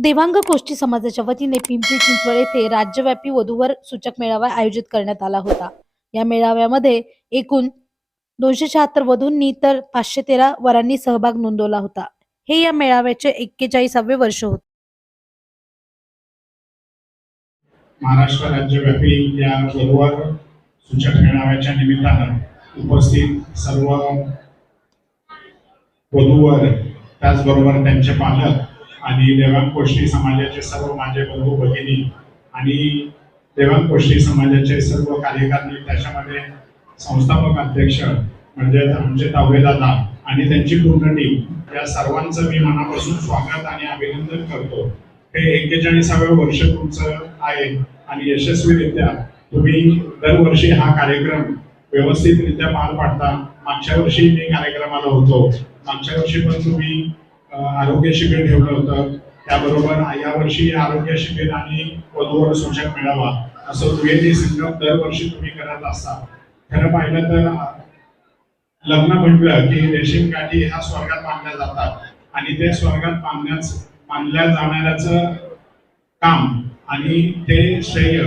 देवांग गोष्टी समाजाच्या वतीने पिंपरी चिंचवड येथे राज्यव्यापी वधूवर सूचक मेळावा आयोजित करण्यात आला होता. या मेळाव्यामध्ये एकूण दोनशे शहात्तर वधूंनी तर पाचशे तेरा वरांनी सहभाग नोंदवला होता. हे या मेळाव्याचे एक्केचाळीसावे वर्ष होते. महाराष्ट्र राज्यव्यापी या वधूवर सूचक मेळाव्याच्या निमित्तानं उपस्थित सर्व वधूवर त्याचबरोबर त्यांचे पालक आणि देवांग कोष्टी समाजाचे सर्व माझे बंधू भगिनी आणि देवांग कोष्टी समाजाचे सर्व कार्यकारणी त्याच्यामध्ये संस्थापक अध्यक्ष म्हणजे आमचे दादा आणि त्यांची पूर्ण टीम या सर्वांचं मी मनापासून स्वागत आणि अभिनंदन करतो. हे एक्केचाळीसाव्या वर्ष तुमचं आहे आणि यशस्वीरित्या तुम्ही दरवर्षी हा कार्यक्रम व्यवस्थितरित्या पार पाडता. मागच्या वर्षी मी कार्यक्रमाला होतो. मागच्या वर्षी पण तुम्ही आरोग्य शिबिर ठेवलं होतं. त्याबरोबर यावर्षी आरोग्य शिबिर आणि वधूवर सूचक मेळावा असं दुहेरी संगम दरवर्षी तुम्ही करत असता. खरं पाहिलं तर लग्न म्हटलं की रेशीम काठी ह्या स्वर्गात मानल्या जातात. आणि ते स्वर्गात मानण्याच मानल्या जाणाऱ्याच काम आणि ते श्रेय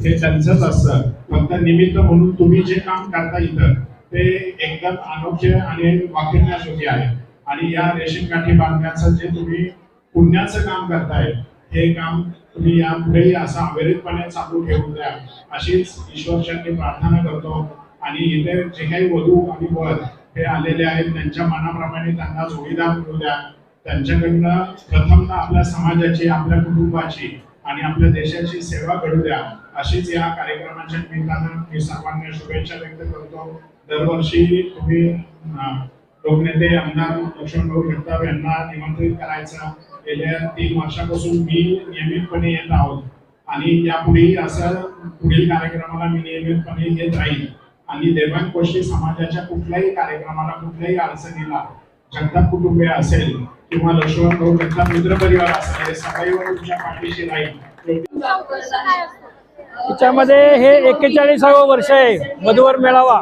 हे त्यांचंच असतं. फक्त निमित्त म्हणून तुम्ही जे काम करता इथं ते एकदम अनोखे आणि वाखण्याजोगे आहे. आणि या रेशीम काठी बांधण्याचं जे तुम्ही पुण्याचं काम करताय हे काम तुम्ही यापुढेही असं अविरतपणे चालू ठेवून द्या. अशीच ईश्वरचरणी प्रार्थना करतो. आणि इथे जे काही वधू आणि वर हे आलेले आहेत त्यांच्या मनाप्रमाणे त्यांना जोडीदार मिळू द्या. त्यांच्याकडनं प्रथमतः आपल्या समाजाची आपल्या कुटुंबाची आणि आपल्या देशाची सेवा घडू द्या. अशीच या कार्यक्रमाच्या निमित्तानं मी सर्वांना शुभेच्छा व्यक्त करतो. दरवर्षी तुम्ही लोकनेते आमदार लक्ष्मणभाऊ जगताप यांना निमंत्रित करायचं गेल्या तीन वर्षापासून मी नियमितपणे येत आहोत. आणि यापुढेही असं पुढील कार्यक्रमाला मी नियमितपणे येत राहील आणि देवांग समाजाच्या कुठल्याही कार्यक्रमाला कुठल्याही अडचणीला जगताप कुटुंबीय असेल किंवा लक्ष्मण भाऊ जगताप मित्र परिवार असेल हे सदैव तुमच्या पाठीशी राहील त्याच्यामध्ये हे एक्केचाळीसावं वर्ष आहे मधुवर मेळावा.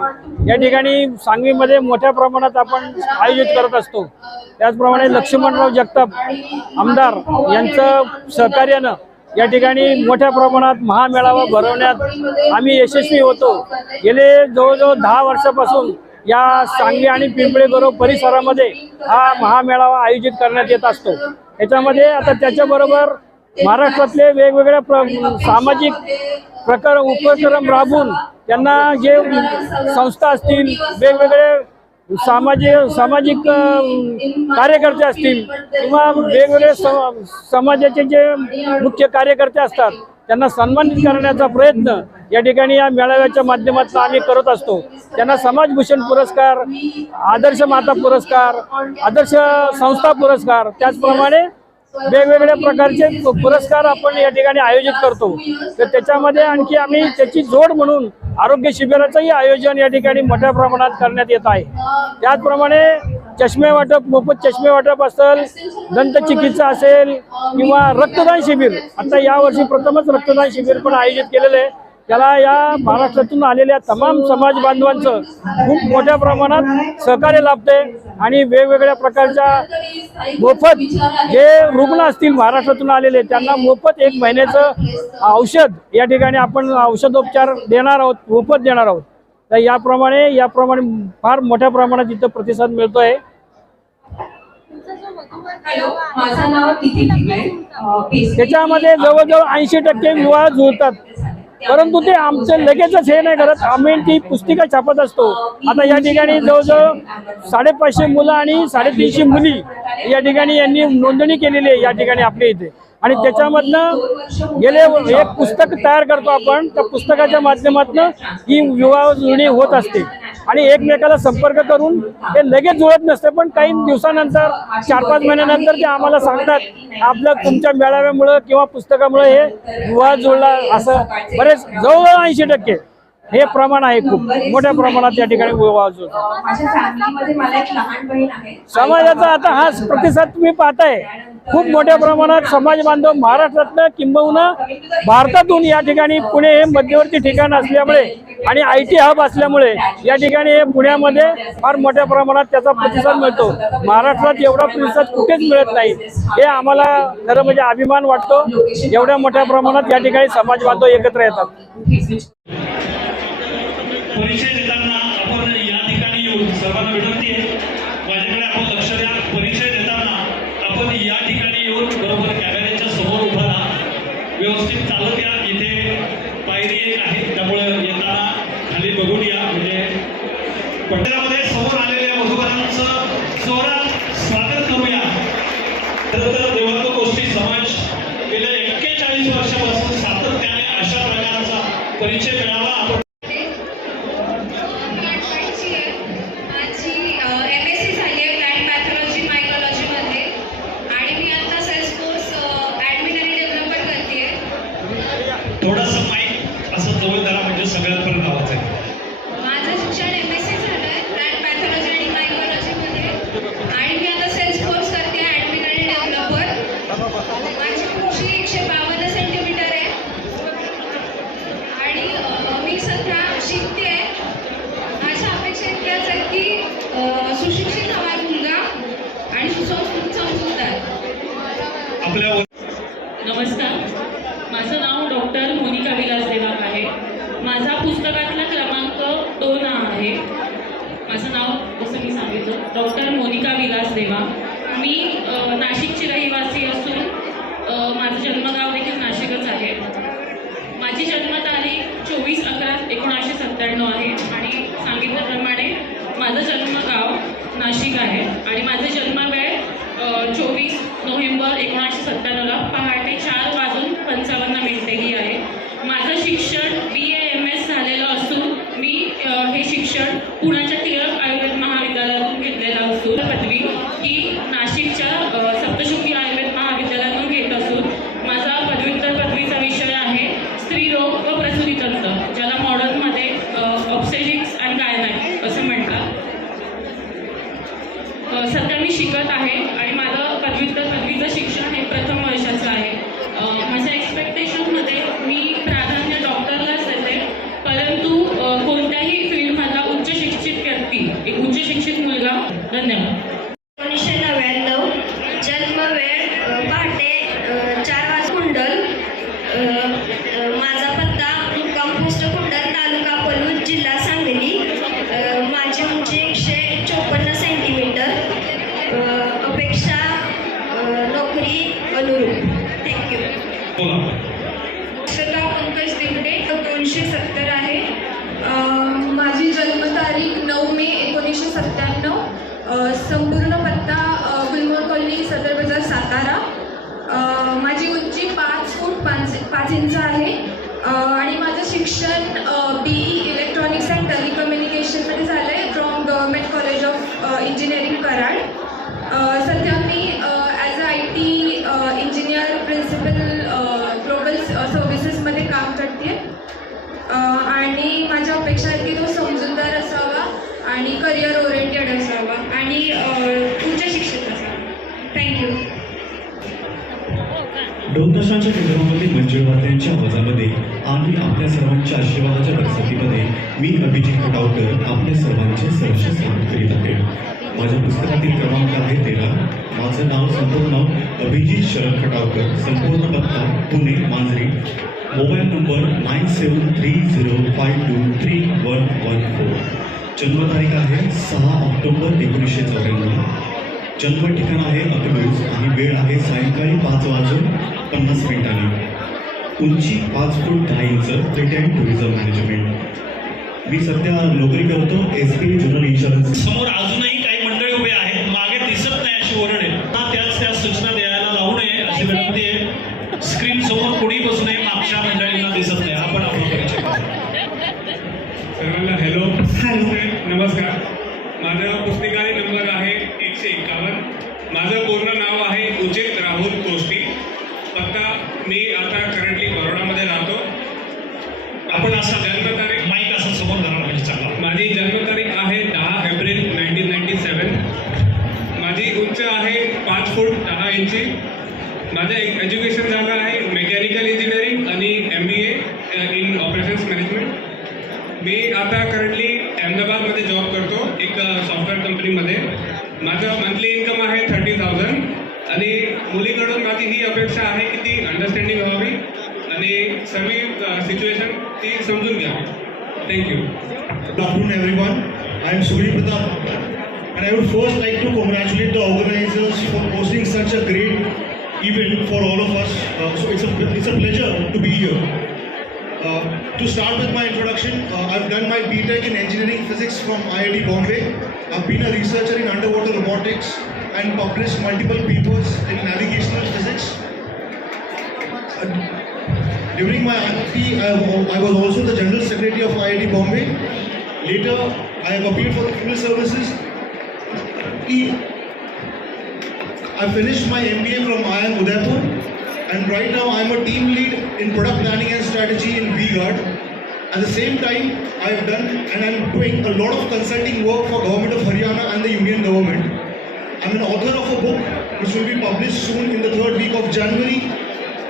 या ठिकाणी सांगवीमध्ये मोठ्या प्रमाणात आपण आयोजित करत असतो. त्याचप्रमाणे लक्ष्मणराव जगताप आमदार यांचं सहकार्यानं या ठिकाणी मोठ्या प्रमाणात महामेळावा भरवण्यात आम्ही यशस्वी होतो. गेले जवळजवळ दहा वर्षापासून या सांगली आणि पिंपळे बरोबर परिसरामध्ये हा महामेळावा आयोजित करण्यात येत असतो. याच्यामध्ये आता त्याच्याबरोबर महाराष्ट्रातले वेगवेगळ्या प्र सामाजिक प्रकार उपक्रम राबवून त्यांना जे संस्था असतील वेगवेगळे सामाजिक सामाजिक कार्यकर्ते असतील किंवा वेगवेगळे सम- समाजाचे जे मुख्य कार्यकर्ते असतात त्यांना सन्मानित करण्याचा प्रयत्न या ठिकाणी या मेळाव्याच्या माध्यमातून आम्ही करत असतो. त्यांना समाजभूषण पुरस्कार आदर्श माता पुरस्कार आदर्श संस्था पुरस्कार त्याचप्रमाणे वेगवेगळ्या प्रकारचे पुरस्कार आपण या ठिकाणी आयोजित करतो. तर त्याच्यामध्ये आणखी आम्ही त्याची जोड म्हणून आरोग्य शिबिराचंही आयोजन या ठिकाणी मोठ्या प्रमाणात करण्यात येत आहे. त्याचप्रमाणे चष्मे वाटप मोफत चष्मे वाटप असेल दंतचिकित्सा असेल किंवा रक्तदान शिबिर. आता यावर्षी प्रथमच रक्तदान शिबिर पण आयोजित केलेलं आहे. त्याला या महाराष्ट्रातून आलेल्या तमाम समाज बांधवांचं खूप मोठ्या प्रमाणात सहकार्य लाभते आणि वेगवेगळ्या प्रकारच्या मोफत जे रुग्ण असतील महाराष्ट्रातून आलेले त्यांना मोफत एक महिन्याचं औषध या ठिकाणी आपण औषधोपचार देणार आहोत मोफत देणार आहोत. तर याप्रमाणे याप्रमाणे फार मोठ्या प्रमाणात इथं प्रतिसाद अ, पेसरी. त्याच्यामध्ये जवळजवळ ऐंशी टक्के विवाह जुळतात परंतु ते आमचं लगेचच हे नाही करत. आम्ही ती पुस्तिका छापत असतो. आता या ठिकाणी जवळजवळ साडेपाचशे मुलं आणि साडेतीनशे मुली या ठिकाणी यांनी नोंदणी केलेली आहे या ठिकाणी आपल्या इथे. आणि त्याच्यामधनं गेले एक पुस्तक तयार करतो आपण. त्या पुस्तकाच्या माध्यमातून ही विवाह जुळणी होत असते. आणि एकमेकाला संपर्क करून ते लगेच जुळत नसते पण काही दिवसानंतर चार पाच महिन्यानंतर ते आम्हाला सांगतात आपल्या तुमच्या मेळाव्यामुळं किंवा पुस्तकामुळे हे विवाह जुळला असं. बरेच जवळजवळ ऐंशी टक्के. हे प्रमाण आहे खूप. मोठ्या प्रमाणात या ठिकाणी समाजाचा आता हा प्रतिसाद तुम्ही पाहताय. खूप मोठ्या प्रमाणात समाज बांधव महाराष्ट्रातनं किंबहुना भारतातून या ठिकाणी पुणे हे मध्यवर्ती ठिकाण असल्यामुळे आणि आय टी हब असल्यामुळे या ठिकाणी हे पुण्यामध्ये फार मोठ्या प्रमाणात त्याचा प्रतिसाद मिळतो. महाराष्ट्रात एवढा प्रतिसाद कुठेच मिळत नाही. हे आम्हाला खरं म्हणजे अभिमान वाटतो. एवढ्या मोठ्या प्रमाणात या ठिकाणी समाज बांधव एकत्र येतात. परीक्षा देताना आपण या ठिकाणी येऊन सर्वांना विनंती आहे. माझ्याकडे आपण लक्ष द्या. परिचय देताना आपण या ठिकाणी येऊन बरोबर कॅमेऱ्याच्या समोर उभा राहा. व्यवस्थित चालत या. इथे पायरी एक आहे. त्यामुळे येताना खाली बघून या. म्हणजे पटेल नमस्कार. माझं नाव डॉक्टर मोनिका विलास देवाक आहे. माझा पुस्तकातला क्रमांक दोन आहे. माझं नाव जसं मी सांगितलं डॉक्टर मोनिका विलास देवा मी नाशिकची रहिवासी असून माझं जन्मगाव देखील नाशिकच आहे. माझी जन्मतारीख चोवीस अकरा एकोणीसशे सत्त्याण्णव आहे आणि सांगितल्याप्रमाणे माझं जन्मगाव नाशिक आहे. केंद्रामध्ये आवाजामध्ये आणि आपल्या सर्वांच्या आशीर्वादाच्या परिस्थितीमध्ये मी अभिजित खटावकर आपल्या सर्वांचे सहर्ष स्वागत करीत आहे. माझ्या पुस्तकातील क्रमांक आहे तेरा. माझं नाव संपूर्ण अभिजित शरद खटावकर संपूर्ण पत्ता Pune Manjari. Mobile number nine seven three zero five two three one one four. जन्मतारीख आहे सहा ऑक्टोबर एकोणीसशे चौऱ्याण्णव. जन्म ठिकाण आहे अकलूज आणि वेळ आहे सायंकाळी पाच वाजून पन्नास मिनिटांनी. उंची पाच फूट दहा inch pet and tourism management मी सध्या नोकरी करतो एस पी जनरल इन्शुरन्स समोर अजूनही काही मंडळी उभे आहेत मागे दिसत नाही अशी ओरड आहे. हा त्याच त्या सूचना द्यायला लावू नये अशी विनंती आहे. स्क्रीन समोर कोणी बसू नये मागच्या मंडळींना दिसत नाही. आपण आपला परिचय. सर्वांना हॅलो नमस्कार. माझं पुस्तकाने नंबर आहे एकशे एकावन्न. माझं आणि सर्व सिच्युएशन ती समजून घ्यावी thank you Good afternoon, everyone. I am Suri Pratap, and I would first like to congratulate the organizers for hosting such a great event for all of us. Uh, so it's a it's a pleasure to be here. Uh, to start with my introduction, uh, I've done my BTech in Engineering Physics from IIT Bombay. I've been a researcher in underwater robotics and published multiple papers in navigational physics. Uh, during my IIT, I, I was also the General Secretary of IIT Bombay. Later, I have appeared for the civil services. I finished my MBA from IIM Udaipur, and right now I am a team lead in product planning and strategy in VGuard. At the same time, I have done and I am doing a lot of consulting work for Government of Haryana and the Union Government. I am an author of a book which will be published soon in the third week of January.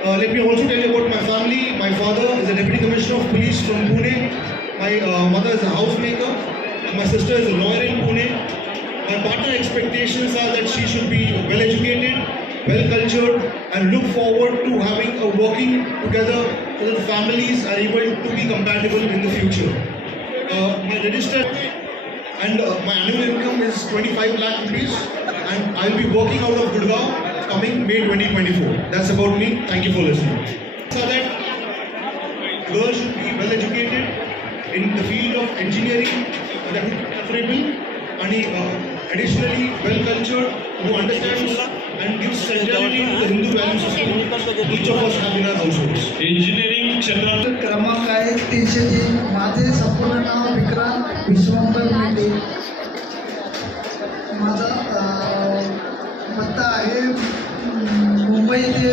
Uh, let me also tell you about my family. My father is a deputy commissioner of police from Pune. My uh, mother is a housemaker. My sister is a lawyer in Pune. My partner expectations are that she should be well educated, well cultured, and look forward to having a working together so that families are able to be compatible in the future. Uh, my registered and uh, my annual income is 25 lakh rupees and I'll be working out of Gurgaon coming May 2024. That's about me. Thank you for listening. So that girls should be well educated in the field of engineering, that would be preferable, and uh, additionally well cultured, who understands and gives centrality to the Hindu value system each of us have in our households. Engineering क्षेत्रात क्रमांक आहे तीनशे तीन माझे संपूर्ण नाव विक्रांत विश्वंभर मेटे माझा पत्ता आहे मुंबई ते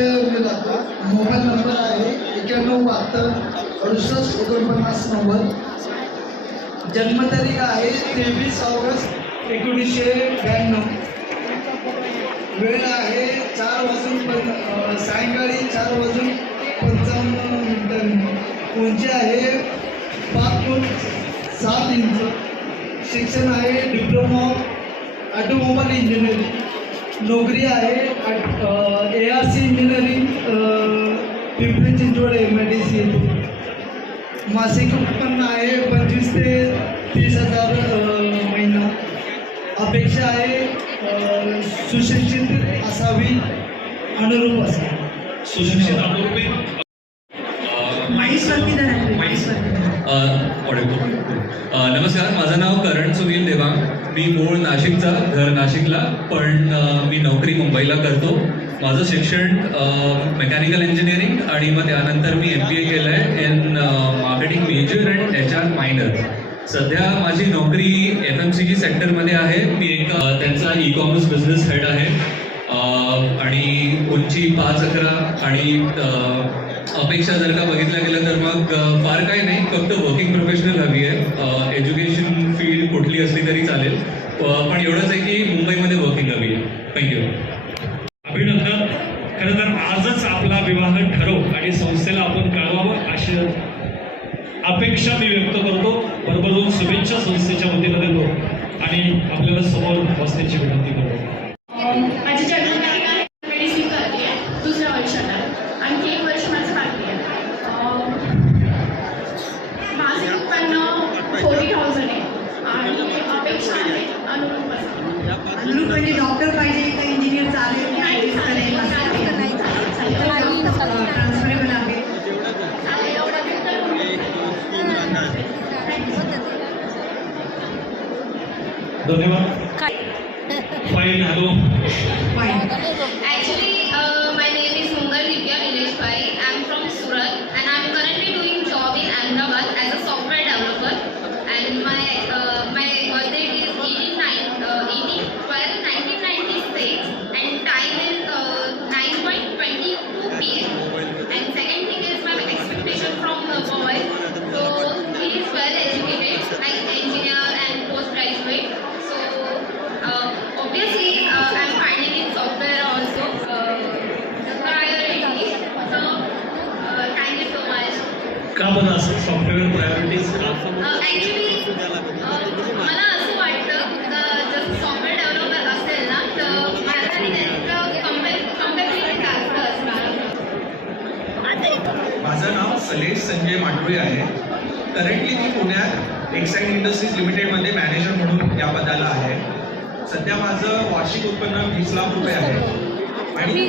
मोबाईल नंबर आहे एक्याण्णव बहात्तर अडुसष्ट एकोणपन्नास नव्वद. जन्मतारीख आहे तेवीस ऑगस्ट एकोणीसशे ब्याण्णव. वेळ आहे चार वाजून पं सायंकाळी चार वाजून पंचावन्न मिनिटांनी. उंची आहे पाच फूट सात इंच. शिक्षण आहे डिप्लोमा ऑटोमोबाईल इंजिनिअरिंग. नोकरी आहे A R C engineering Pimpri Chinchwad M I D C मासिक उत्पन्न आहे पंचवीस ते तीस हजार महिना. अपेक्षा आहे सुशिक्षित असावी अनुरूप असावी. सुशिक्षित अनुरूपी मी मूळ नाशिकचा घर नाशिकला पण मी नोकरी मुंबईला करतो. माझं शिक्षण मेकॅनिकल इंजिनिअरिंग आणि मग त्यानंतर मी एम बी ए केलं आहे in marketing major and H R minor सध्या माझी नोकरी एफ एम सी जी सेक्टरमध्ये आहे. मी एक त्यांचा ई कॉमर्स बिझनेस हेड आहे आणि उंची पाच अकरा आणि अपेक्षा जर का बघितल्या गेलं तर मग फार काही नाही. फक्त वर्किंग प्रोफेशनल हवी आहे. एज्युकेशन कुठली असली तरी चालेल. पण एवढंच आहे की मुंबईमध्ये वर्किंग हवी आहे. थँक्यू अभिनंदन. खरं तर आजच आपला विवाह ठरव आणि संस्थेला आपण कळवावं अशी अपेक्षा मी व्यक्त करतो. बरोबर शुभेच्छा संस्थेच्या वतीनं देतो आणि आपल्याला समोर बसण्याची विनंती करतो. ధన్యవాదాలు संजय मांडवी आहे. करंटली मी पुण्यात एक्साईड इंडस्ट्रीज लिमिटेडमध्ये मॅनेजर म्हणून या पदाला आहे. सध्या माझं वार्षिक उत्पन्न वीस लाख रुपये आहे. आणि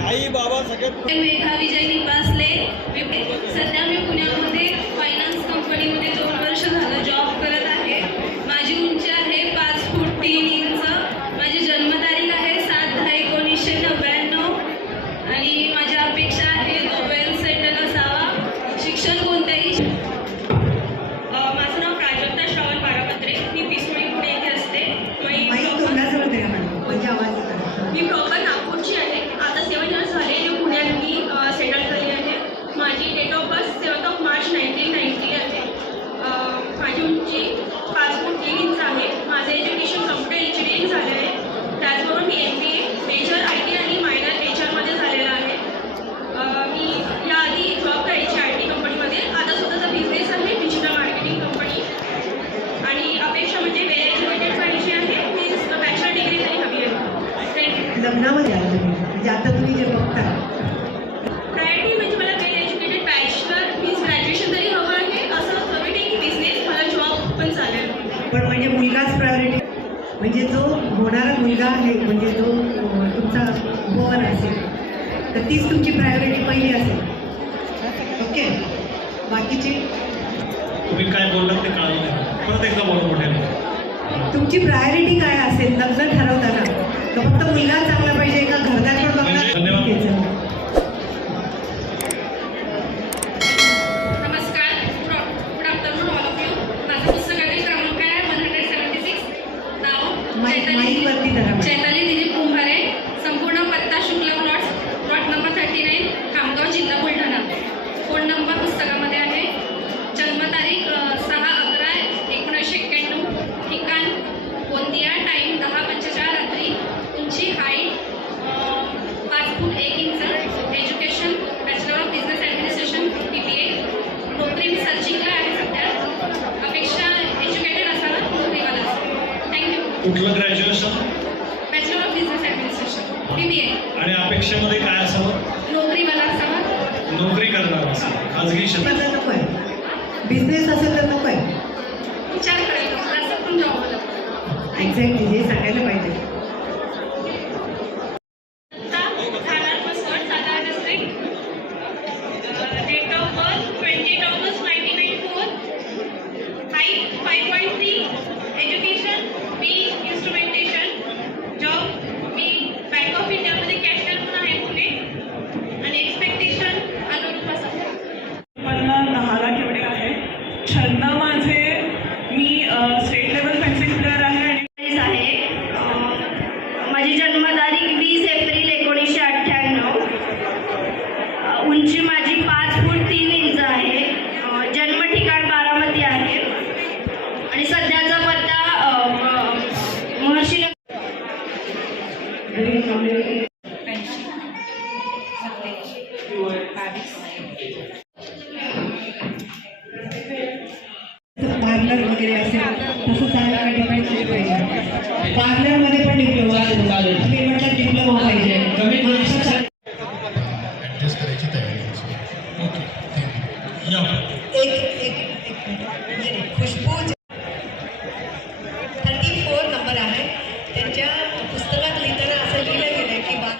आई बाबा सगळ्यात मेघा विजय निपासले सध्या मी पुण्यामध्ये फायनान्स कंपनीमध्ये दोन वर्ष झालं. तर तीच तुमची प्रायोरिटी पहिली असेल. ओके बाकीची? तुम्ही काय बोलत ते कळलं परत एकदा बोलत मोठे तुमची प्रायोरिटी काय असेल? नंतर ठरवताना. तर फक्त मुलगा चांगला पाहिजे का घरदार पण बघणार